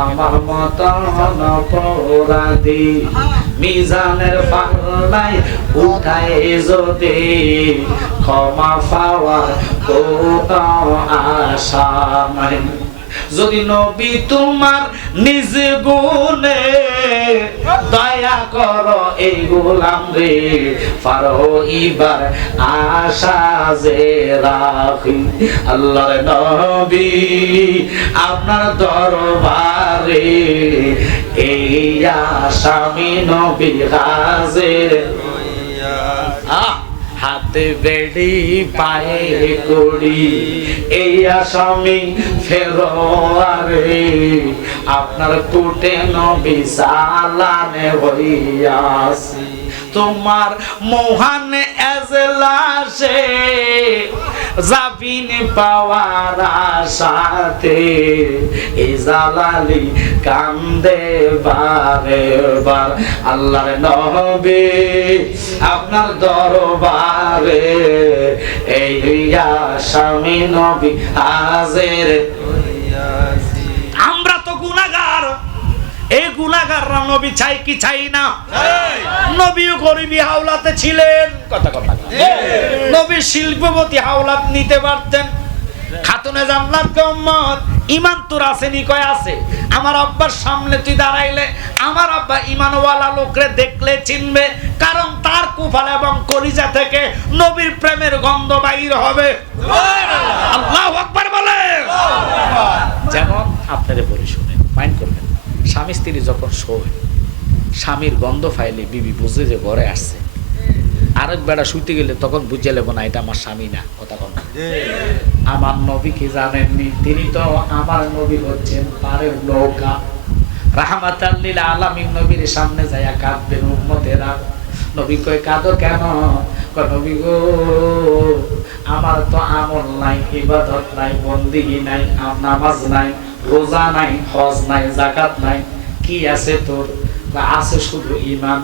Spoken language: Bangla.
আমার মতন অপরাধী মিজানের পাল্লায় উঠায় যদি ক্ষমা পাওয়ার কোনো আশা নাই। যদি নবী তোমার নিজ গুণে দয়া করো এই গোলাম রে পারো এবার আশা যে রাখি। আল্লাহর নবী আপনার দরবারে এই আসামি নবী হাজির। হাতে বেড়ি পায়ে কড়ি এই আসামি ফেরোয়ারে আপনার কোটে নবী সালানে হইয়াছি। তোমার মহান এজলাসে জাবিন পাওয়ার আশাতে এই জালালি কান্দে বারে বার। আল্লাহর নবী আপনার দরবারে এই আসামি নবী হাজির। আমরা তো গুনাহগার, এই গুনাহগাররা নবী চাই কি চাই না? নবীও গরিবী হাওলাতে ছিলেন, কথা কথা নবী শিল্পপতি হাওলাত নিতে পারতেন। খাতুনে জান্নাত উম্মত ঈমান তোর আসেনি? কয় আছে। আমার আব্বার সামনে তুই দাঁড়াইলে আমার আব্বা ঈমানওয়ালা লোকরে দেখলে চিনবে, কারণ তার কুফাল এবং কলিজা থেকে নবীর প্রেমের গন্ধ বাইর হবে। আল্লাহু আকবার বলে। যেমন আপনারা বলি শুনেন, মাইন্ড করবেন, স্বামী স্ত্রী যখন শোয় স্বামীর গন্ধ ফাইলে বিবি বুঝে যে ঘরে আসছে, আরেক বেড়া শুইতে গেলে তখন বুঝে লেব না এটা আমার স্বামী না। কথা বল। আমার নবী কি জানেননি? তিনি তো আমার নবী হচ্ছেন পারের নৌকা। রাহমাতাল লিল আলামিন নবীর সামনে যায়া কাঁদবেন উম্মতেরা। নবী কয় কাঁদো কেন? কয় নবী গো আমার তো আমল নাই, ইবাদত নাই, বন্দেগী নাই, নামাজ নাই, রোজা নাই, হজ নাই, যাকাত নাই, কি আছে তোর? আছে শুধু ঈমান।